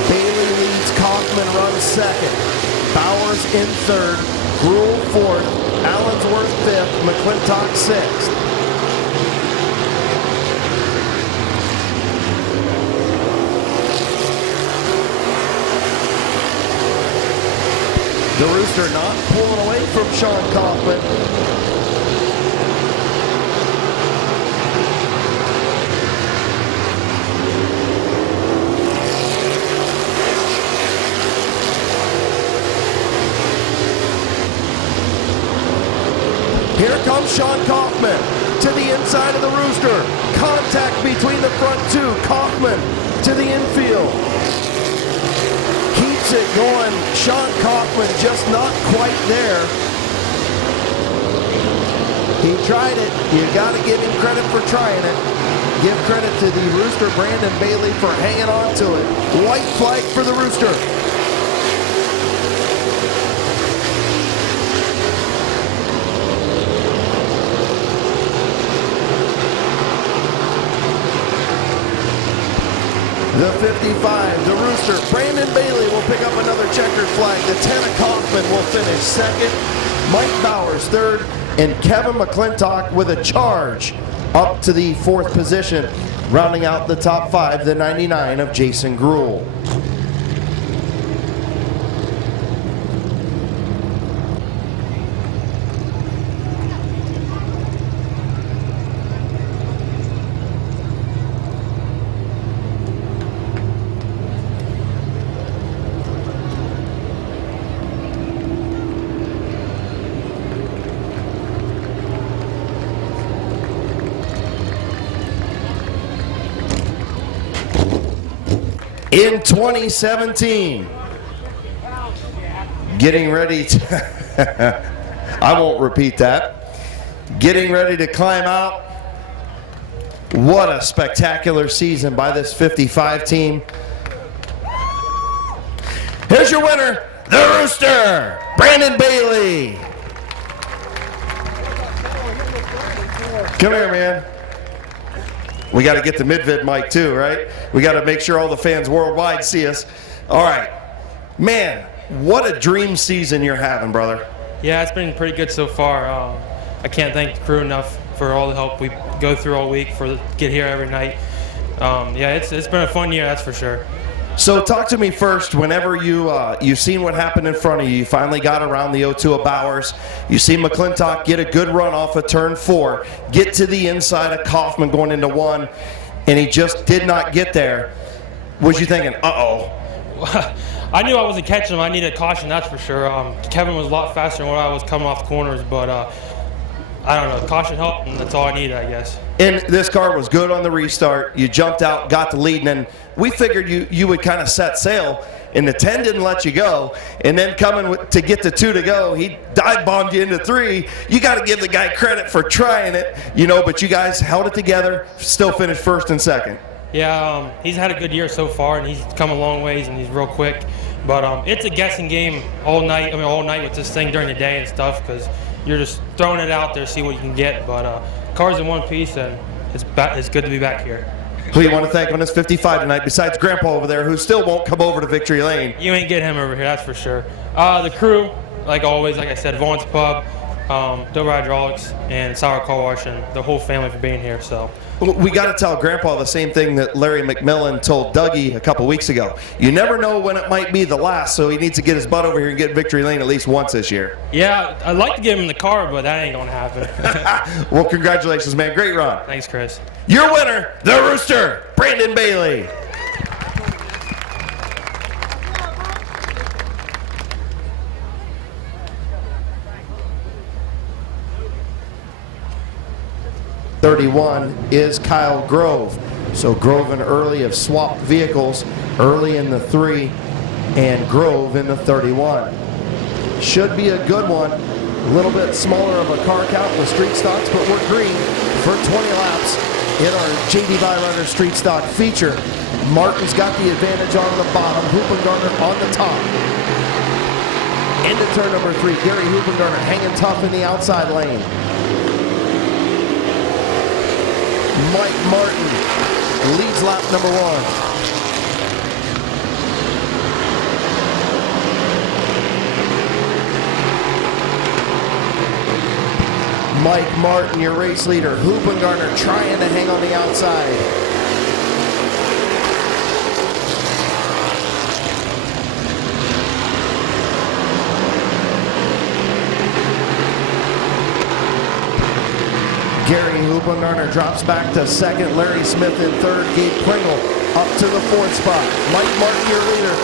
Bailey leads, Kaufman runs second. Bowers in third, Gruhl fourth, Allensworth fifth, McClintock sixth. The Rooster not pulling away from Sean Kaufman. Here comes Sean Kaufman to the inside of the Rooster. Contact between the front two. Kaufman to the infield. Keeps it going. Sean Kaufman just not quite there. He tried it. You got to give him credit for trying it. Give credit to the Rooster, Brandon Bailey, for hanging on to it. White flag for the Rooster. The 55, the Rooster, Brandon Bailey will pick up another checkered flag. The 10 of Kaufman will finish second. Mike Bowers third, and Kevin McClintock with a charge up to the fourth position. Rounding out the top five, the 99 of Jason Gruhl. In 2017, getting ready to, I won't repeat that, getting ready to climb out. What a spectacular season by this 55 team. Here's your winner, the Rooster, Brandon Bailey. Come here, man. We got to get the Mid-Vid mic too, right? We got to make sure all the fans worldwide see us. All right. Man, what a dream season you're having, brother. Yeah, it's been pretty good so far. I can't thank the crew enough for all the help we go through all week, get here every night. Yeah, it's been a fun year, that's for sure. So talk to me first. Whenever you've seen what happened in front of you, you finally got around the 0-2 of Bowers. You see McClintock get a good run off of turn 4, get to the inside of Kaufman going into 1, and he just did not get there. Was you thinking, uh-oh? I knew I wasn't catching him. I needed caution, that's for sure. Kevin was a lot faster than what I was coming off the corners, but I don't know. Caution helped, and that's all I needed, I guess. And this car was good on the restart. You jumped out, got the lead, and then we figured you would kind of set sail, and the 10 didn't let you go. And then coming to get the 2 to go, he dive bombed you into 3. You got to give the guy credit for trying it, but you guys held it together, still finished first and second. Yeah, he's had a good year so far, and he's come a long ways, and he's real quick. But it's a guessing game all night. All night with this thing during the day and stuff, because you're just throwing it out there, see what you can get. But car's in one piece, and it's good to be back here. Who you want to thank on this 55 tonight besides Grandpa over there, who still won't come over to Victory Lane? You ain't get him over here, that's for sure. The crew, like always, like I said, Vaughn's Pub, Dover Hydraulics, and Sour Car Wash, and the whole family for being here. So We got to tell Grandpa the same thing that Larry McMillan told Dougie a couple weeks ago. You never know when it might be the last, so he needs to get his butt over here and get Victory Lane at least once this year. yeah, I'd like to give him the car, but that ain't gonna happen. Well, congratulations, man. Great run. Thanks, Chris. Your winner, the Rooster, Brandon Bailey. '31 is Kyle Grove. So Grove and Early have swapped vehicles, Early in the 3 and Grove in the 31. Should be a good one. A little bit smaller of a car count in the street stocks, but we're green for 20 laps in our JD Byrider Street Stock feature. Martin's got the advantage on the bottom, Hoopengarner on the top. Into turn number 3, Gary Hoopengarner hanging tough in the outside lane. Mike Martin leads lap number 1. Mike Martin, your race leader. Hoopengarner trying to hang on the outside. Gary Hoopengarner drops back to second. Larry Smith in third. Gabe Pringle up to the 4th spot. Mike Martin, your leader.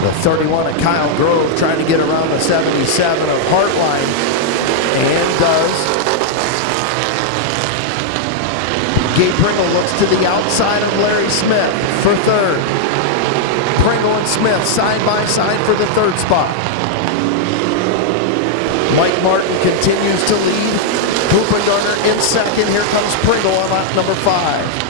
The 31 of Kyle Grove trying to get around the 77 of Hartline, and does. Gabe Pringle looks to the outside of Larry Smith for third. Pringle and Smith side by side for the 3rd spot. Mike Martin continues to lead. Hoopengarner in second. Here comes Pringle on lap number 5.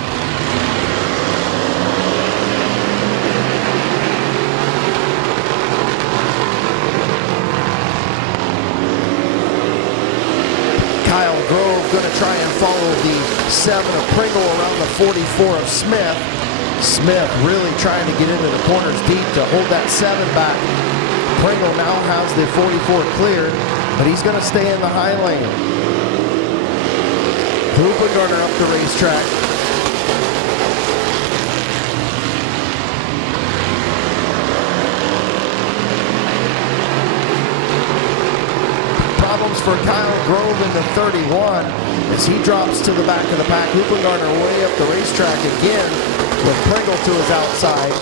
Kyle Grove going to try and follow the 7 of Pringle around the 44 of Smith. Smith really trying to get into the corners deep to hold that 7 back. Pringle now has the 44 cleared, but he's going to stay in the high lane. Hoopengarner up the racetrack. Problems for Kyle Grove in the 31 as he drops to the back of the pack. Hoopengarner way up the racetrack again with Pringle to his outside.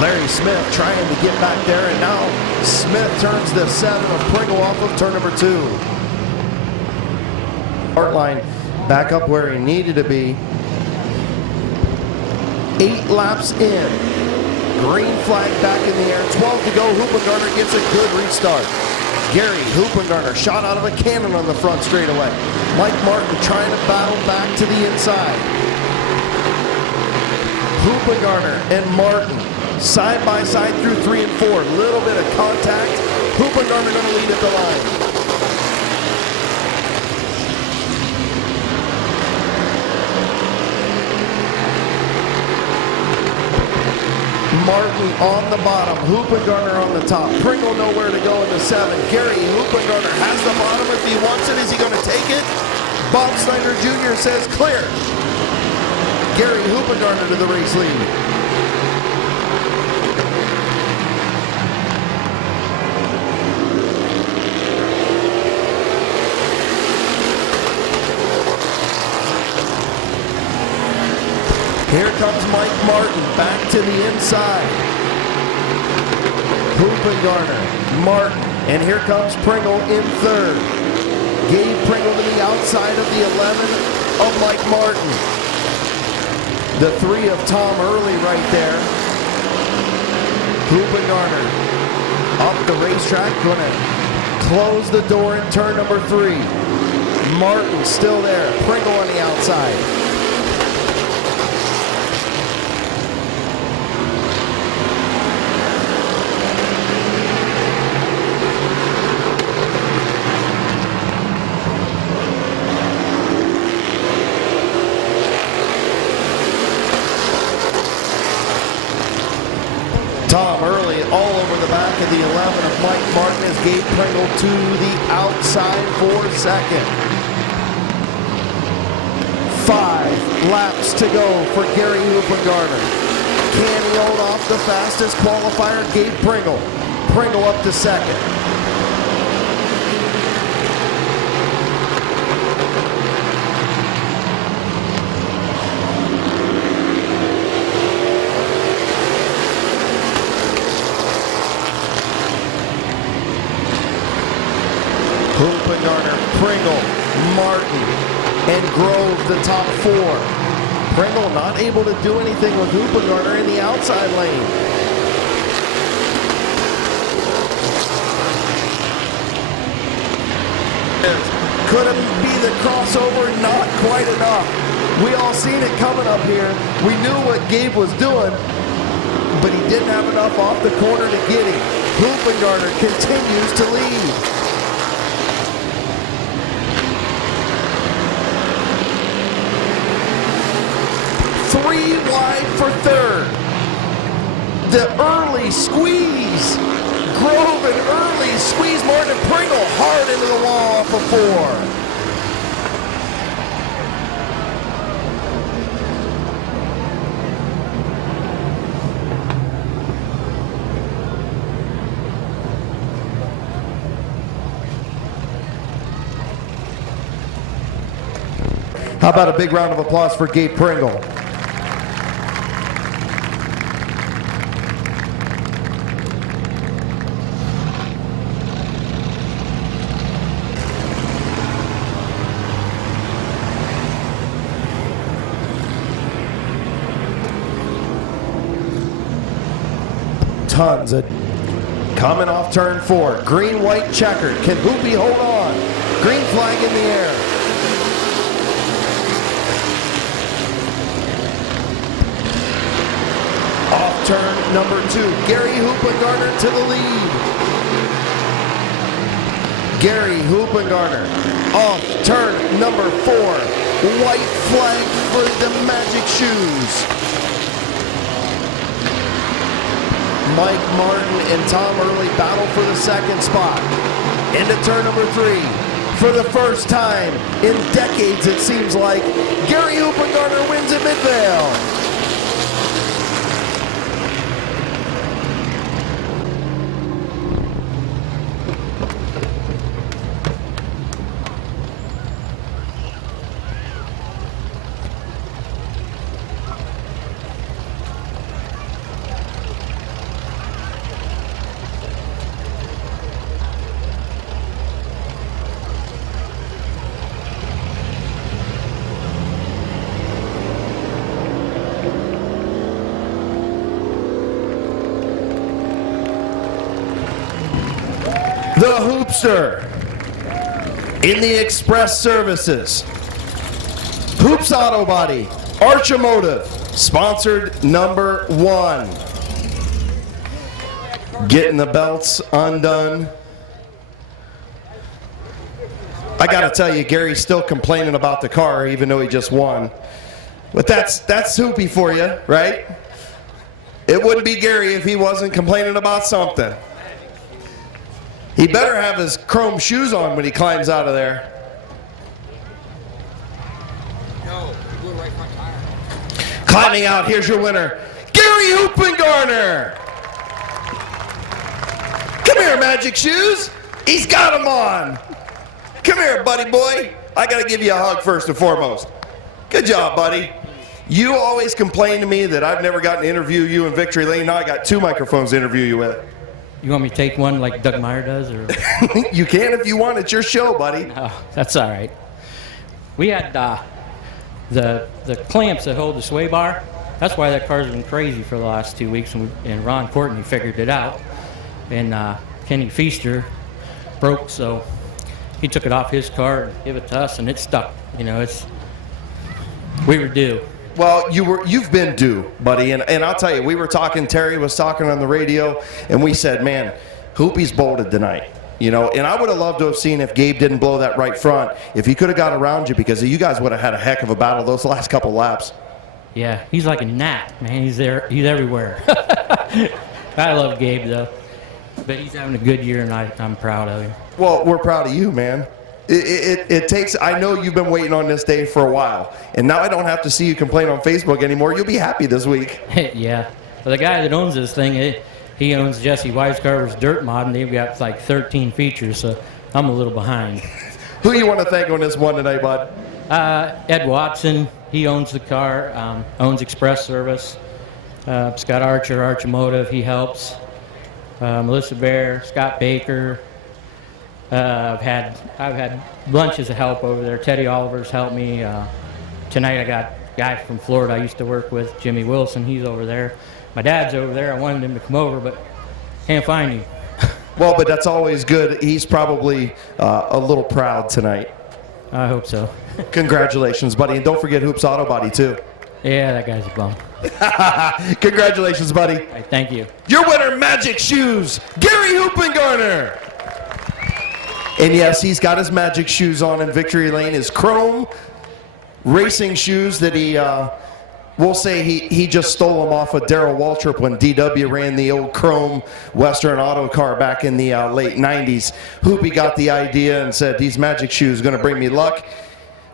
Larry Smith trying to get back there, and now Smith turns the 7 of Pringle off of turn number 2. Hartline back up where he needed to be. 8 laps in. Green flag back in the air. 12 to go. Hoopengarner gets a good restart. Gary Hoopengarner shot out of a cannon on the front straightaway. Mike Martin trying to battle back to the inside. Hoopengarner and Martin side by side through 3 and 4. Little bit of contact. Hoopengarner going to lead at the line. Martin on the bottom, Hoopengarner on the top. Pringle nowhere to go in the 7. Gary Hoopengarner has the bottom if he wants it. Is he going to take it? Bob Snyder Jr. says clear. Gary Hoopengarner to the race lead. Here comes Mike Martin back to the inside. Hoopengarner, Martin, and here comes Pringle in third. Gabe Pringle to the outside of the 11 of Mike Martin. The 3 of Tom Early right there. Hoopengarner up the racetrack, going to close the door in turn number 3. Martin still there, Pringle on the outside. all over the back of the 11 of Mike Martin as Gabe Pringle to the outside for second. 5 laps to go for Gary Hoopengarner. Can he hold off the fastest qualifier, Gabe Pringle? Pringle up to second. Hoopengarner, Pringle, Martin, and Grove the top 4. Pringle not able to do anything with Hoopengarner in the outside lane. Could it be the crossover? Not quite enough. We all seen it coming up here. We knew what Gabe was doing, but he didn't have enough off the corner to get him. Hoopengarner continues to lead. 3 wide for third. The early squeeze. Grove and early squeeze. Martin Pringle hard into the wall off of 4. How about a big round of applause for Gabe Pringle? Tons of coming off turn 4. Green, white, checkered. Can Hoopy hold on? Green flag in the air. Off turn number 2. Gary Hoopengarner to the lead. Gary Hoopengarner off turn number 4. White flag for the Magic Shoes. Mike Martin and Tom Early battle for the second spot. Into turn number 3. For the first time in decades, it seems like, Gary Hoopengarner wins at Midvale. The Hoopster in the Express Services. Hoops Auto Body, Archimotive, sponsored number 1. Getting the belts undone. I gotta tell you, Gary's still complaining about the car even though he just won. But that's Hoopy for you, right? It wouldn't be Gary if he wasn't complaining about something. He better have his chrome shoes on when he climbs out of there. No, blue right front tire. Climbing out, here's your winner, Gary Hoopengarner. Come here, Magic Shoes. He's got them on. Come here, buddy boy. I got to give you a hug first and foremost. Good job, buddy. You always complain to me that I've never gotten to interview you in Victory Lane. Now I got 2 microphones to interview you with. You want me to take one like Doug Meyer does? Or? You can if you want. It's your show, buddy. Oh, that's all right. We had the clamps that hold the sway bar. That's why that car's been crazy for the last 2 weeks, and Ron Courtney figured it out. And Kenny Feaster broke, so he took it off his car and gave it to us, and it stuck. You know, we were due. Well, you've been due, buddy, and I'll tell you, we were talking, Terry was talking on the radio, and we said, man, Hoopy's bolted tonight, you know, and I would have loved to have seen if Gabe didn't blow that right front, if he could have got around you, because you guys would have had a heck of a battle those last couple laps. Yeah, he's like a gnat, man. He's there. He's everywhere. I love Gabe, though. But he's having a good year, and I'm proud of him. Well, we're proud of you, man. It takes, I know you've been waiting on this day for a while, and now I don't have to see you complain on Facebook anymore. You'll be happy this week. Yeah. Well, the guy that owns this thing, he owns Jesse Weiscarver's Dirt Mod, and they've got like 13 features, so I'm a little behind. Who you want to thank on this one tonight, bud? Ed Watson, he owns the car, owns Express Service. Scott Archer, Archimotive, he helps. Melissa Bear, Scott Baker. I've had bunches of help over there. Teddy Oliver's helped me. Tonight I got a guy from Florida I used to work with, Jimmy Wilson. He's over there. My dad's over there. I wanted him to come over, but can't find him. Well, but that's always good. He's probably a little proud tonight. I hope so. Congratulations, buddy. And don't forget Hoops Auto Body, too. Yeah, that guy's a bum. Congratulations, buddy. All right, thank you. Your winner, Magic Shoes, Gary Hoopengarner. And yes, he's got his Magic Shoes on in Victory Lane, his chrome racing shoes that we'll say he just stole them off of Darrell Waltrip when DW ran the old chrome Western auto car back in the late 90s. Hoopy got the idea and said, these Magic Shoes are going to bring me luck.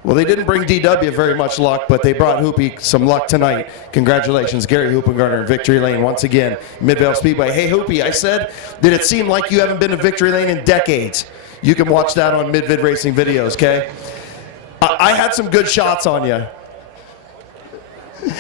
Well, they didn't bring DW very much luck, but they brought Hoopy some luck tonight. Congratulations, Gary Hoopengarner in Victory Lane once again, Midvale Speedway. Hey, Hoopy, I said that it seemed like you haven't been to Victory Lane in decades. You can watch that on Mid-Vid Racing videos, okay? I had some good shots on you.